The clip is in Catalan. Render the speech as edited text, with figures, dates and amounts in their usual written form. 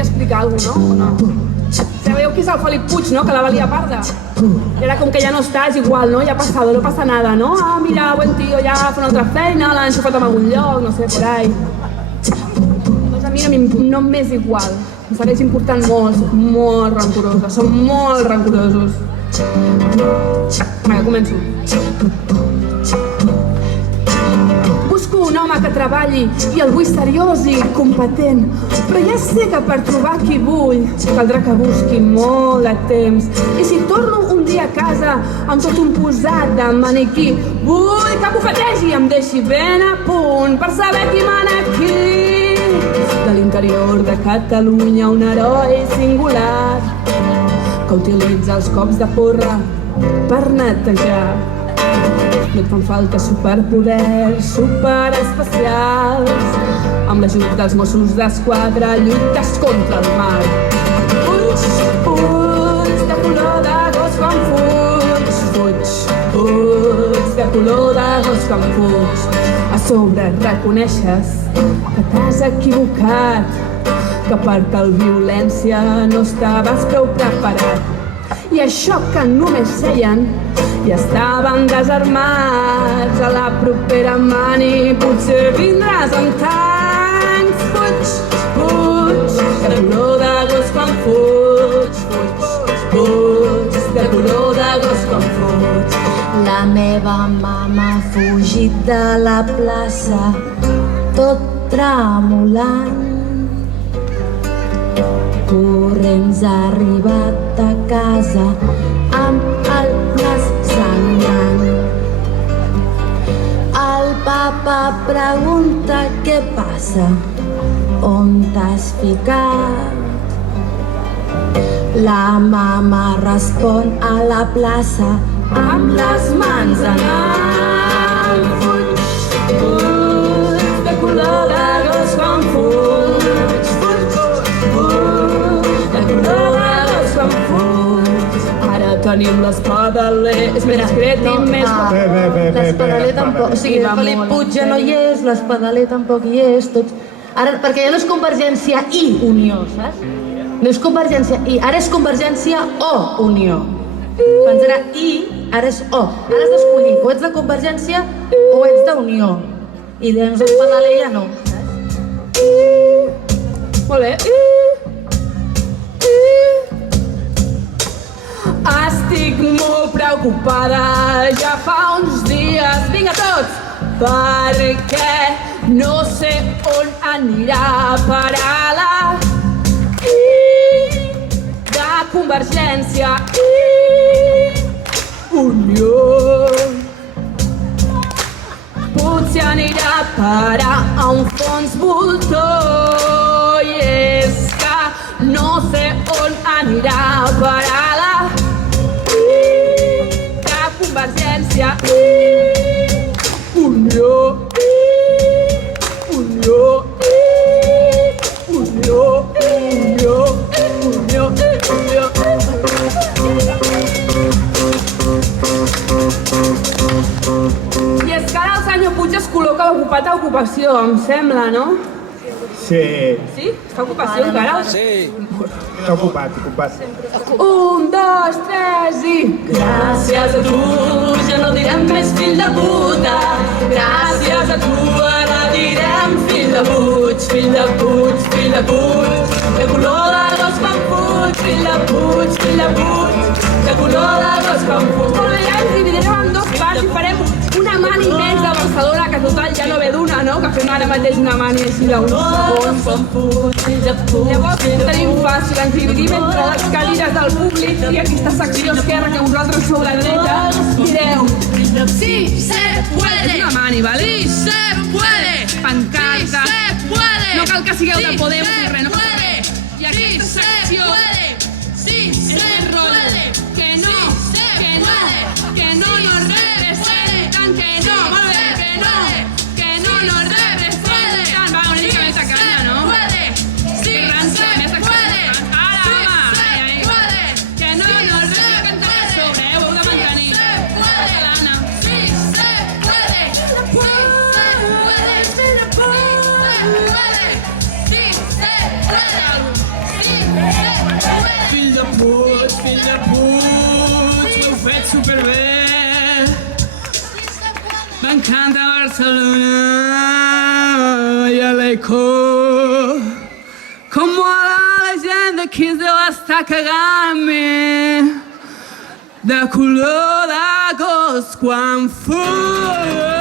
volia explicar alguna cosa, no? Sabeu qui és el Felip Puig, no? Que la valia parda. Era com que ja no està, és igual, no? Ja ha passado, no passa nada, no? Ah, mira, buen tío, ja fa una altra feina, l'han enxufat en algun lloc, no sé, por ahí. Doncs a mi no m'és igual. Em segueix important molt, soc molt rancorosa, som molt rancorosos. Vinga, començo. Busco un home que treballi i el vull seriós i competent, però ja sé que per trobar qui vull caldrà que busqui molt de temps. I si torno un dia a casa amb tot un posat de maniquí, vull que bufetegi i em deixi ben a punt per saber qui mana aquí. De l'interior de Catalunya un heroi singular que utilitza els cops de porra per netejar. No et fan falta superpoders superespecials. Amb l'ajut dels Mossos d'Esquadra lluites contra el mal. Fuig, fuig, de color de gos quan fuig. Fuig, fuig, de color de gos quan fuig. A sobre reconeixes que t'has equivocat, que per tal violència no estaves prou preparat. I això que només seien i estaven desarmats. A la propera mani potser vindràs amb tancs. Fuig, fuig, de color de gos quan fuig. Fuig, fuig, de color de gos quan fuig. La meva mama ha fugit de la plaça tot tremolant. Corrents ha arribat a casa amb el nas sangrant. El papa pregunta què passa, on t'has ficat? La mama respon a la plaça amb les mans en alt. Fuig, fuig, de color de gos quan fuig. Fuig, fuig, de color de gos quan fuig. Ara tenim l'espadaler, és més discret i més... L'espadaler tampoc, o sigui, el Felip Puig ja no hi és, l'espadaler tampoc hi és, tots... Ara, perquè ja no és Convergència i Unió, saps? No és Convergència i, ara és Convergència o Unió. Abans era i, ara és o. Ara has d'escollir, o ets de Convergència o ets d'Unió. I doncs l'espadaler ja no, saps? Molt bé. Estic molt preocupada, ja fa uns dies, vinga tots, perquè no sé on anirà a parar la I de Convergència i Unió. Potser anirà a parar a un fons voltor i és que no sé on anirà a parar la de Convergència i Unió. Unió, Unió, Unió, Unió, Unió. I és que ara el senyor Puig es col·loca ocupat a ocupació, em sembla, no? Sí. Sí? Està a ocupació encara? Sí. Està ocupat, ocupat. 1, 2, 3 i... Gràcies a tu ja no direm més fill de puta. Gràcies a tu ara direm fill de Puig, fill de Puig, fill de Puig. De color de gos quan fuig, fill de Puig, fill de Puig. De color de gos quan fuig. Molt bé, ja ens dividirem en dos parts i farem una mani més de Barcelona, que total ja no ve d'una, no? Que fem ara mateix una mani així d'uns segons. Llavors tenim fàcil, ens dividim entre les cadires del públic i aquesta secció esquerra que vosaltres sou la dreta direu sí se puede. És una mani, ¿vale? Sí se puede. Pancarta. Sí se puede. No cal que sigueu de Podemos ni res, no passa res. I aquesta secció és el rotllo. Que no, que no, que no nos representan, que no, molt bé, que no nos representan. Va, una mica més de canya, no? Sí, se puede. Ara, home. Que no nos representan a sobre, ho heu de mantenir. Catalana. Sí se puede. Sí se puede. superbé. M'encanta Barcelona i l'eco. Com ara la gent d'aquí es deu estar cagant-me de color d'agost quan fos.